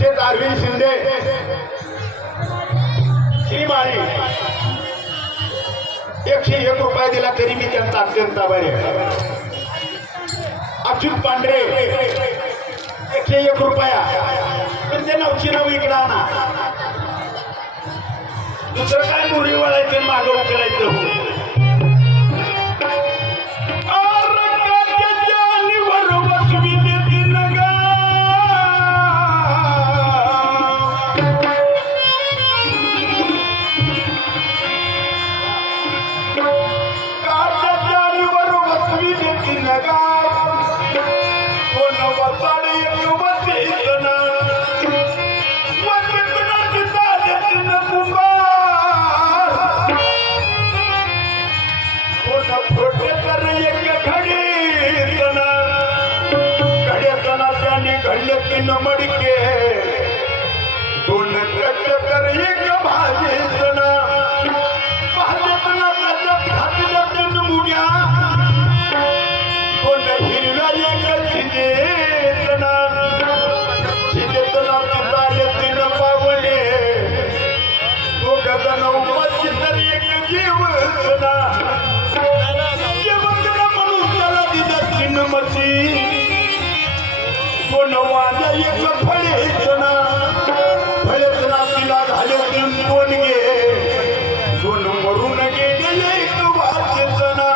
तसेच अरविंद शिंदे ही माळी 101 रुपया दिला तरी मी त्यांचा अत्यंत आभारी आहे. अच्युत पांढरे 101 रुपया पण ते 909 इकडे आणा. दुसरं काय मुरी वळायचं मागं उकलायचं. मडके दोन कर एक भाजीतना मुग्या दोन हिरव्या एक शिजेतना शिजेतना तीन पावले दोघ जण उपाशी तर एक जीवतना जेवण म्हणून त्याला दिलं तीन मची कोण वाजा एक फळेतना फळेतना तिला झाले दोन गे दोन मरून गेले एक वाचेतना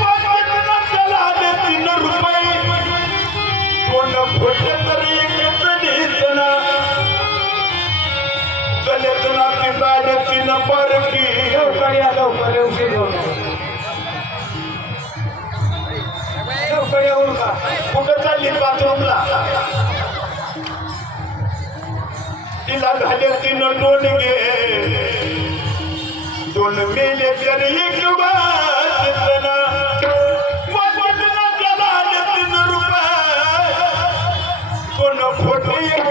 वाचेतना त्याला आले 3 रुपये कोण फोटे तर एक पेढेतना चलेतना तिला आले 3 पारखी कुठं चालली बाथरूमला तिला झाले 3 दोन गे दोन मेले तर एक वाचतना